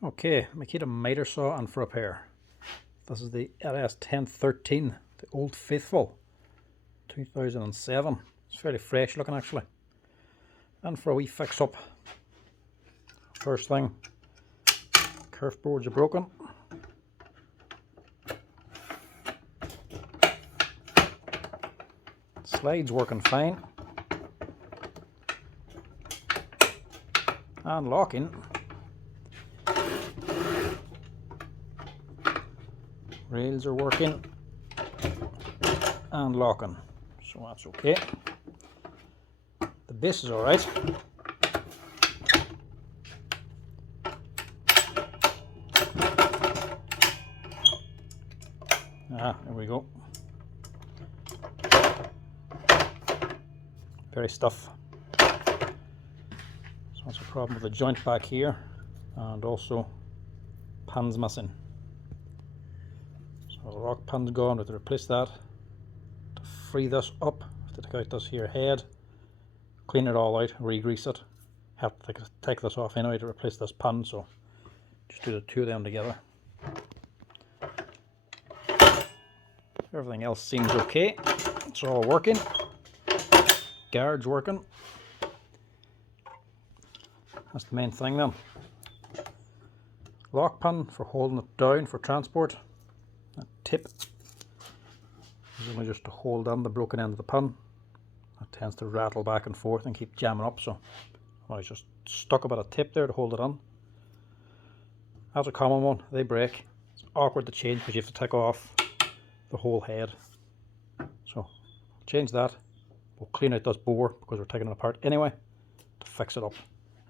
Okay, Makita miter saw and for repair. This is the LS1013, the Old Faithful, 2007. It's fairly fresh looking actually. And for a wee fix up, first thing, kerf boards are broken. Slides working fine. And locking. Rails are working and locking, so that's okay. The base is alright. There we go. Very stiff. So that's a problem with the joint back here, and also pins missing. So the lock pin's gone. We have to replace that. To free this up, we have to take out this here head, clean it all out, re-grease it. Have to take this off anyway to replace this pin, so just do the two of them together. Everything else seems okay. It's all working. Guards working. That's the main thing then. Lock pin for holding it down for transport. That tip is only just to hold on the broken end of the pin. It tends to rattle back and forth and keep jamming up, so I just stuck a bit of tip there to hold it on. That's a common one. They break. It's awkward to change because you have to take off the whole head. So change that. We'll clean out this bore because we're taking it apart anyway to fix it up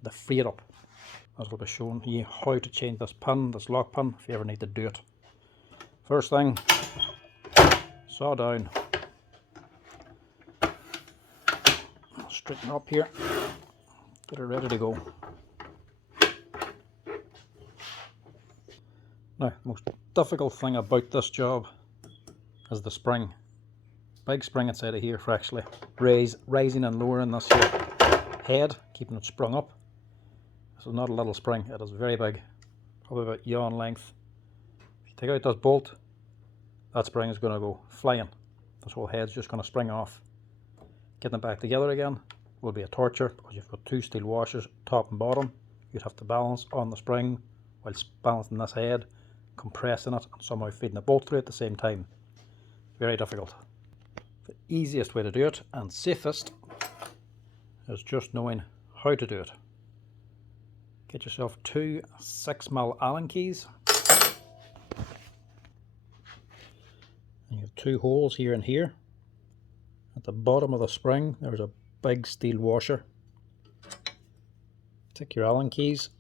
and to free it up. As we'll be showing you how to change this pin, this lock pin, if you ever need to do it. First thing, saw down. Straighten her up here. Get her ready to go. Now, the most difficult thing about this job is the spring. Big spring inside of here for actually rising and lowering this here head, keeping it sprung up. This is not a little spring, it is very big, probably about yawn length. If you take out this bolt, that spring is going to go flying. This whole head's just going to spring off. Getting it back together again will be a torture because you've got two steel washers, top and bottom. You'd have to balance on the spring whilst balancing this head, compressing it, and somehow feeding the bolt through at the same time. Very difficult. The easiest way to do it, and safest, is just knowing how to do it. Get yourself two 6mm Allen keys. And you have two holes here and here. At the bottom of the spring there's a big steel washer. Take your Allen keys.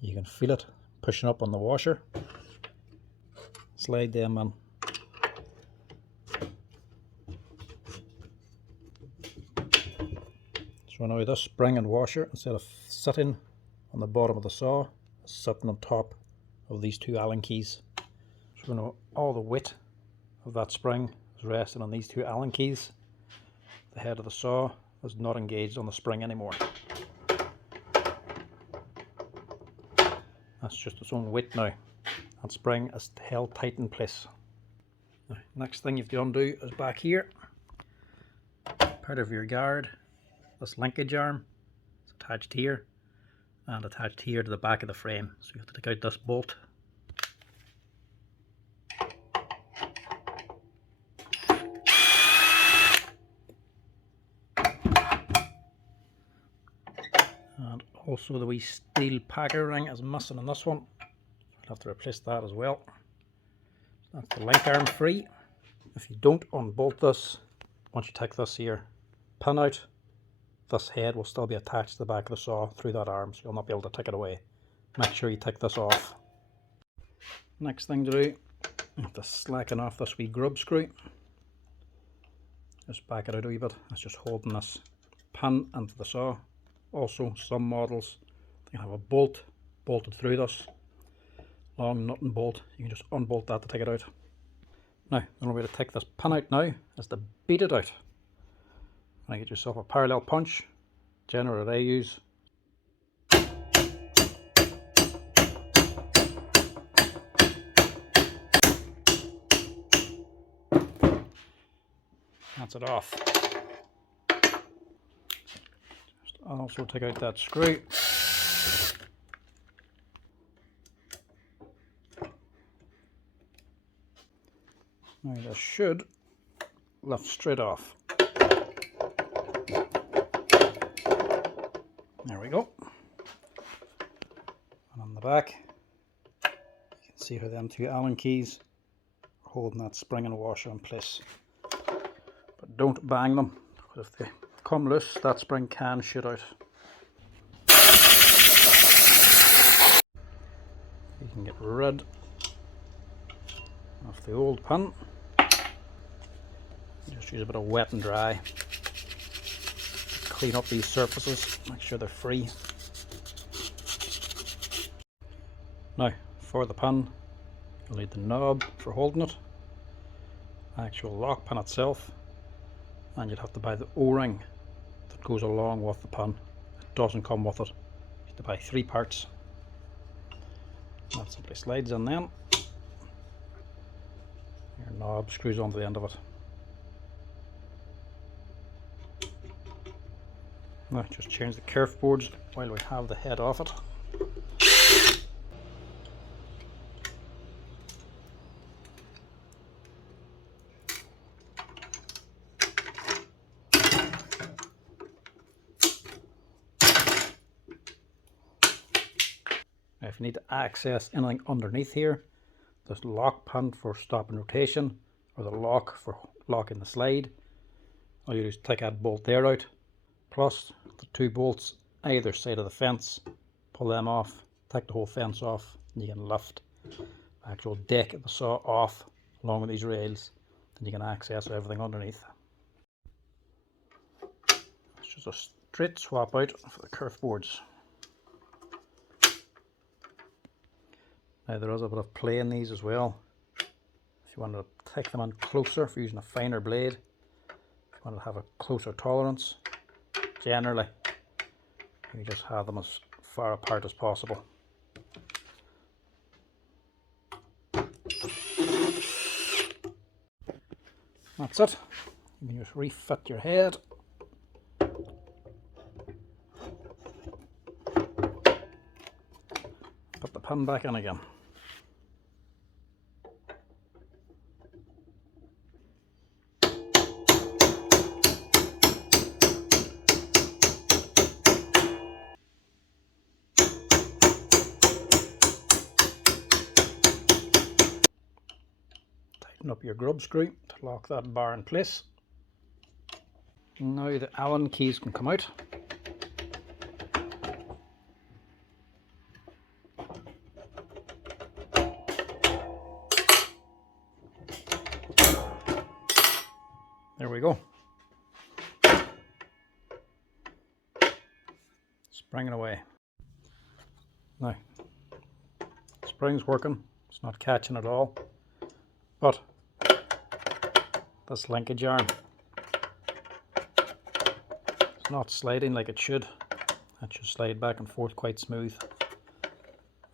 You can feel it pushing up on the washer. Slide them in. So now this spring and washer, instead of sitting on the bottom of the saw, is sitting on top of these two Allen keys. So now all the weight of that spring is resting on these two Allen keys. The head of the saw is not engaged on the spring anymore. That's just its own weight now. That spring is held tight in place. Now, next thing you've got to undo is back here. Part of your guard. This linkage arm is attached here and attached here to the back of the frame. So you have to take out this bolt. And also the wee steel packer ring is missing on this one. I'll have to replace that as well. So that's the link arm free. If you don't unbolt this, once you take this here pin out, this head will still be attached to the back of the saw through that arm, so you'll not be able to take it away. Make sure you take this off. Next thing to do, you have to slacken off this wee grub screw. Just back it out a wee bit. It's just holding this pin into the saw. Also, some models they have a bolt bolted through this long nut and bolt. You can just unbolt that to take it out. Now, the only way to take this pin out now is to beat it out. And get yourself a parallel punch, generally that I use. That's it off. Just also take out that screw. Now this should lift straight off. There we go. And on the back, you can see how them two Allen keys are holding that spring and washer in place. But don't bang them, because if they come loose, that spring can shoot out. You can get rid of the old pin. Just use a bit of wet and dry. Clean up these surfaces, make sure they're free. Now, for the pin, you'll need the knob for holding it, actual lock pin itself, and you'd have to buy the O-ring that goes along with the pin. It doesn't come with it. You have to buy 3 parts. That simply slides in then. Your knob screws onto the end of it. Now just change the kerf boards while we have the head off it. Now if you need to access anything underneath here, there's the lock pin for stopping rotation, or the lock for locking the slide. All you do is take that bolt there out, plus the 2 bolts either side of the fence. Pull them off, take the whole fence off, and you can lift the actual deck of the saw off along with these rails, and you can access everything underneath. It's just a straight swap out for the kerf boards. Now there is a bit of play in these as well. If you want to take them in closer for using a finer blade, if you want to have a closer tolerance, generally you just have them as far apart as possible. That's it. You can just refit your head. Put the pin back in again. Tighten up your grub screw to lock that bar in place. Now the Allen keys can come out. There we go. Springing away. Now, spring's working. It's not catching at all. But this linkage arm, it's not sliding like it should. That should slide back and forth quite smooth.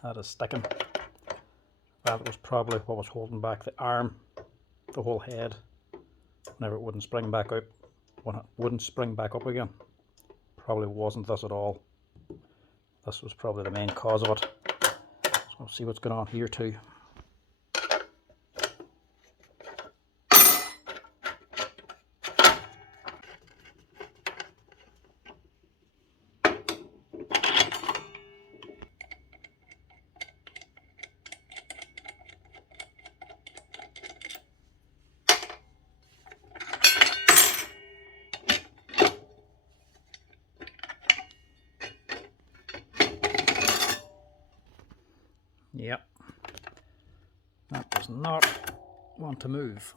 That is sticking. That was probably what was holding back the arm, the whole head. Whenever it wouldn't spring back out, when it wouldn't spring back up again. Probably wasn't this at all. This was probably the main cause of it. So we'll see what's going on here too. Yep, that does not want to move.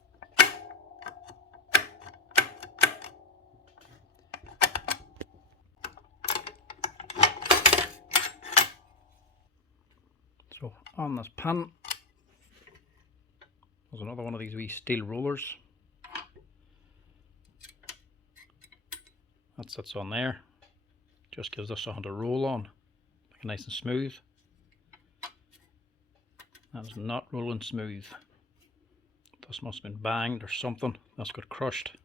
So on this pin, there's another one of these wee steel rollers. That sits on there, just gives us something to roll on, make it nice and smooth. That is not rolling smooth. This must have been banged or something. That's got crushed.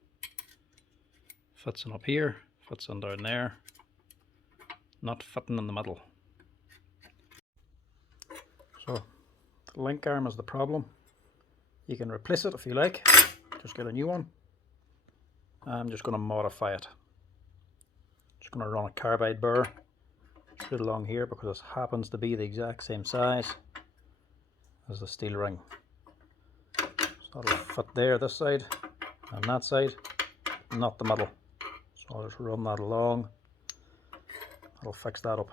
Fits in up here, fits in down there, not fitting in the middle. So the link arm is the problem. You can replace it if you like, just get a new one. I'm just going to modify it. Just going to run a carbide burr straight along here because it happens to be the exact same size as the steel ring. So that'll fit there, this side, and that side, not the middle. So I'll just run that along. That'll fix that up.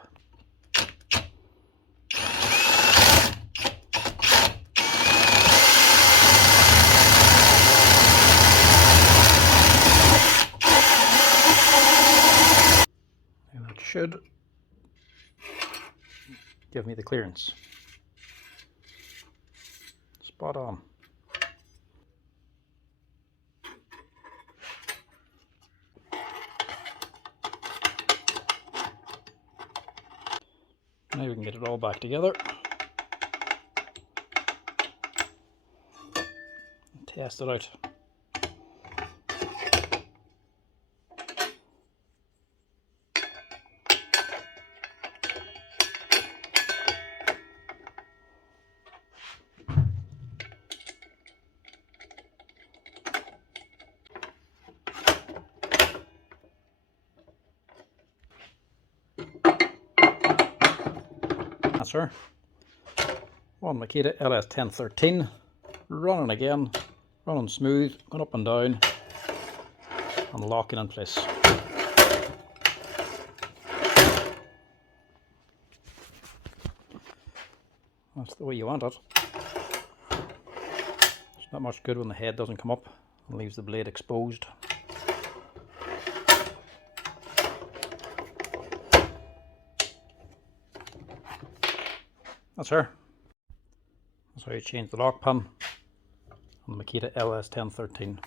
And that should give me the clearance. Spot on. Now we can get it all back together. And test it out. That's her. One Makita LS1013, running again, running smooth, going up and down, and locking in place. That's the way you want it. It's not much good when the head doesn't come up and leaves the blade exposed. That's her. That's how you change the lock pin on the Makita LS1013.